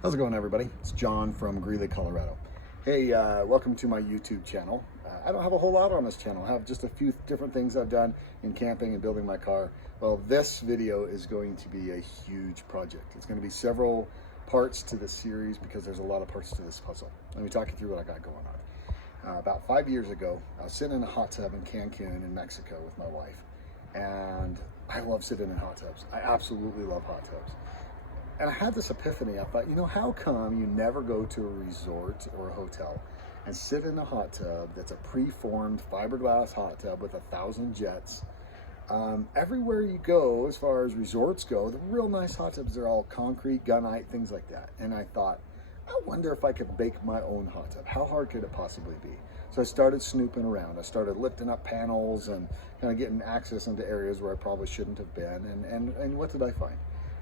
How's it going, everybody? It's John from Greeley, Colorado. Hey, welcome to my YouTube channel. I don't have a whole lot on this channel. I have just a few different things I've done in camping and building my car. Well, this video is going to be a huge project. It's going to be several parts to this series because there's a lot of parts to this puzzle. Let me talk you through what I got going on. About 5 years ago, I was sitting in a hot tub in Cancun in Mexico with my wife. And I love sitting in hot tubs. I absolutely love hot tubs. And I had this epiphany. I thought, how come you never go to a resort or a hotel and sit in a hot tub that's a preformed fiberglass hot tub with 1,000 jets? Everywhere you go, as far as resorts go, the real nice hot tubs are all concrete, gunite, things like that. And I thought, I wonder if I could make my own hot tub. How hard could it possibly be? So I started snooping around. I started lifting up panels and kind of getting access into areas where I probably shouldn't have been. And what did I find?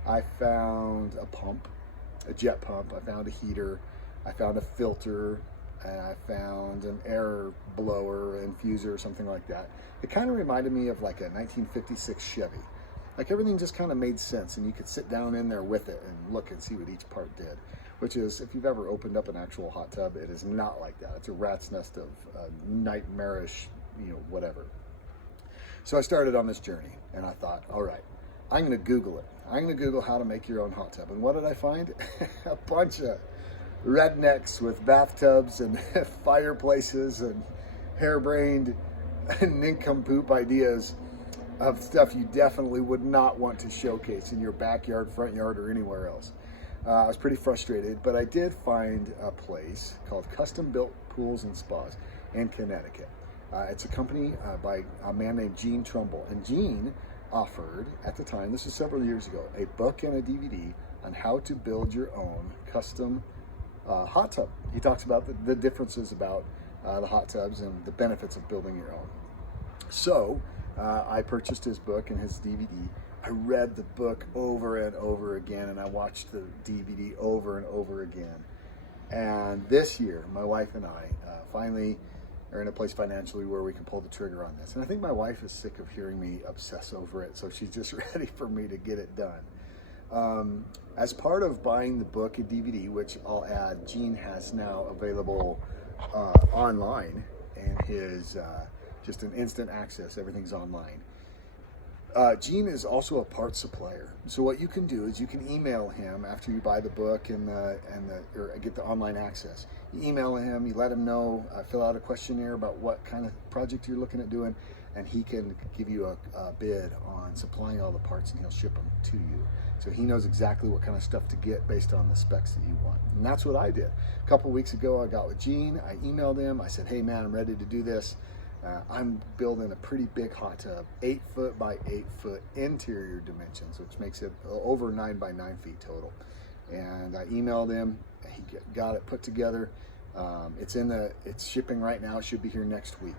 I found a pump, a jet pump. I found a heater. I found a filter. And I found an air blower, infuser, or something like that. It kind of reminded me of like a 1956 Chevy. Like everything just kind of made sense, and you could sit down in there with it and look and see what each part did. Which is, if you've ever opened up an actual hot tub, it is not like that. It's a rat's nest of nightmarish, whatever. So I started on this journey, and I thought, all right, I'm going to Google it. I'm going to Google how to make your own hot tub. And what did I find? A bunch of rednecks with bathtubs and fireplaces and harebrained nincompoop ideas of stuff you definitely would not want to showcase in your backyard, front yard, or anywhere else. I was pretty frustrated, but I did find a place called Custom Built Pools and Spas in Connecticut. It's a company by a man named Gene Trumbull. And Gene offered, at the time, this is several years ago, a book and a DVD on how to build your own custom hot tub. He talks about the differences about the hot tubs and the benefits of building your own. So I purchased his book and his DVD. I read the book over and over again, and I watched the DVD over and over again. And this year, my wife and I finally are in a place financially where we can pull the trigger on this. And I think my wife is sick of hearing me obsess over it, so she's just ready for me to get it done. As part of buying the book and DVD, which I'll add, Gene has now available online, and his just an instant access, everything's online. Gene is also a parts supplier. So what you can do is you can email him after you buy the book or get the online access. You email him, you let him know, fill out a questionnaire about what kind of project you're looking at doing, and he can give you a bid on supplying all the parts, and he'll ship them to you. So he knows exactly what kind of stuff to get based on the specs that you want. And that's what I did. A couple weeks ago, I got with Gene. I emailed him. I said, hey man, I'm ready to do this. I'm building a pretty big hot tub, 8 foot by 8 foot interior dimensions, which makes it over 9 by 9 feet total. And I emailed him. He got it put together. It's shipping right now. It should be here next week.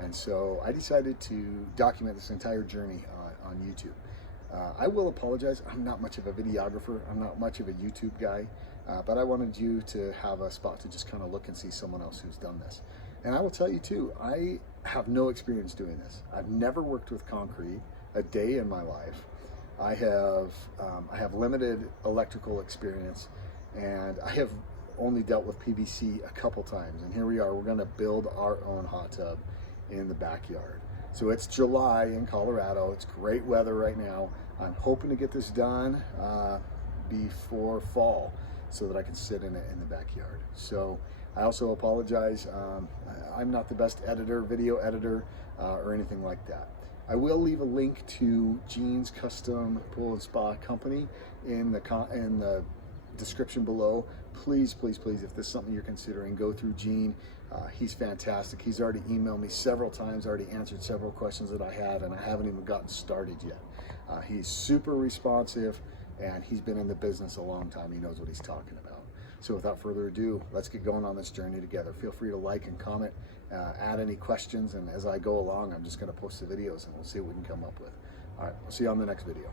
And so I decided to document this entire journey on YouTube. I will apologize. I'm not much of a videographer. I'm not much of a YouTube guy, but I wanted you to have a spot to just kind of look and see someone else who's done this. And I will tell you too, I have no experience doing this. I've never worked with concrete a day in my life. I have limited electrical experience, and I have only dealt with PVC a couple times. And here we are, we're gonna build our own hot tub in the backyard. So it's July in Colorado. It's great weather right now. I'm hoping to get this done before fall so that I can sit in it in the backyard. So I also apologize. I'm not the best editor, video editor, or anything like that. I will leave a link to Gene's Custom Pool and Spa Company in the description below. Please, please, please, if this is something you're considering, go through Gene. He's fantastic. He's already emailed me several times, already answered several questions that I had, and I haven't even gotten started yet. He's super responsive, and he's been in the business a long time. He knows what he's talking about. So without further ado, let's get going on this journey together. Feel free to like and comment, add any questions, and as I go along, I'm just going to post the videos, and we'll see what we can come up with. All right, we'll see you on the next video.